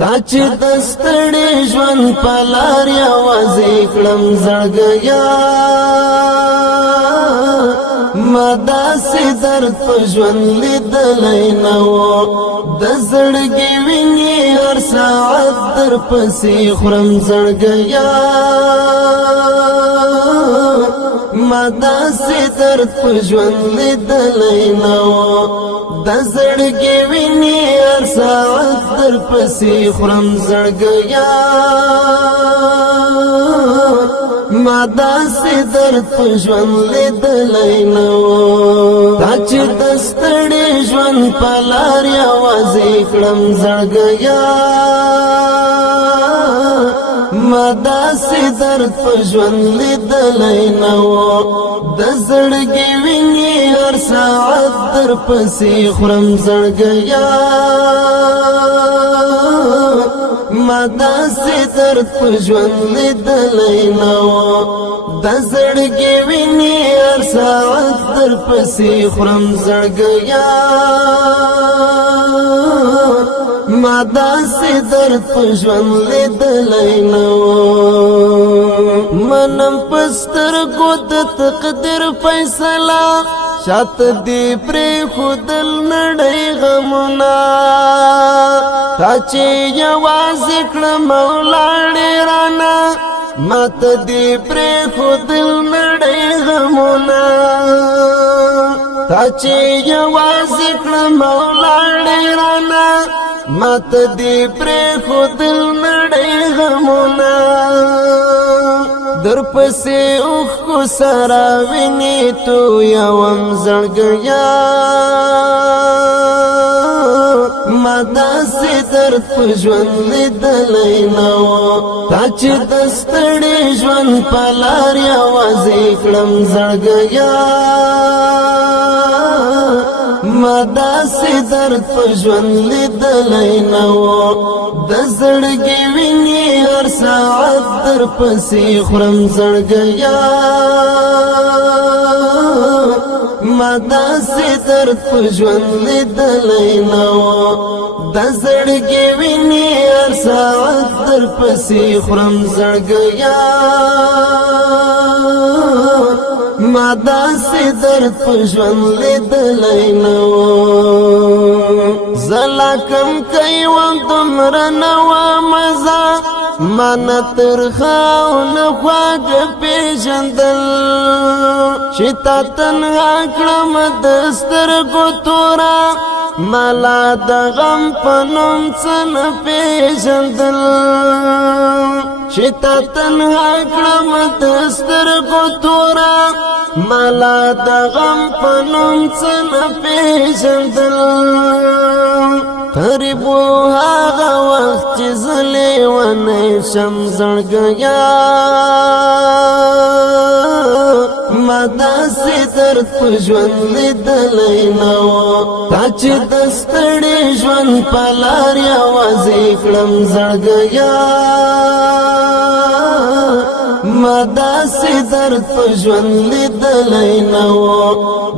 تا چې دستړې ژوند په لار یوازې کړم زړګیا ما داسې درد په ژوند لیدلی نه و د زړګي وینې هر ساعت در پسې خورم زړګیا ما داسې درد په ژوند لیدلی نه و د زړګي وینې هر ساعت در پسې خورم زړګیا ما داسې درد په ژوند لیدلی نه و تا چې دستړې ژوند په لار یوازې کړم زړګیا ما داسې درد په ژوند لیدلی نه و د زړګي وینې هر ساعت در پسې خورم زړګیا ما داسې درد په ژوند لیدلی نه و د زړګي وینې هر ساعت در پسې خورم زړګیا ما داسې درد په ژوند لیدلی نه و منم په سترګو د تقدیر فیصله شاته دې پرېښودل نړۍ غمونه تا چې یوازې کړم ولاړې رانه ماته دې پرېښودل نړۍ غمونه تا چې یوازې کړم ولاړې رانه ماته دې پرېښودل نړۍ غمونه در پسې اوښکو سره وینې تویوم زړګیا ما داسې درد په ژوند لیدلی نه و تا چې دستړې ژوند په لار یوازې کړم زړګیا ما داسې درد په ژوند لیدلی نه و د زړګي وینې هر ساعت در پسې خورم زړګیا ما داسې درد په ژوند لیدلی نه و د زړګي وینې هر ساعت در پسې خورم زړګیا ما داسې درد په ژوند لیدلی نه و زلا کم کوم دومره نه وه مزه ما نه ترخه او نه خواږه پېژندل چې تا تنها کړم د سترګو توره ما لا د غم په نوم څه نه پېژندل چې تا تنها کړم د سترګو توره ما لا د غم په نوم څه نه پېژندل قریب و هغه وخت چې زه لیونی شم زړګیا ما داسې درد په ژوند لیدلی نه و تا چې دستړې ژوند په لار یوازې کړم زړګیا ما داسې درد په ژوند لیدلی نه و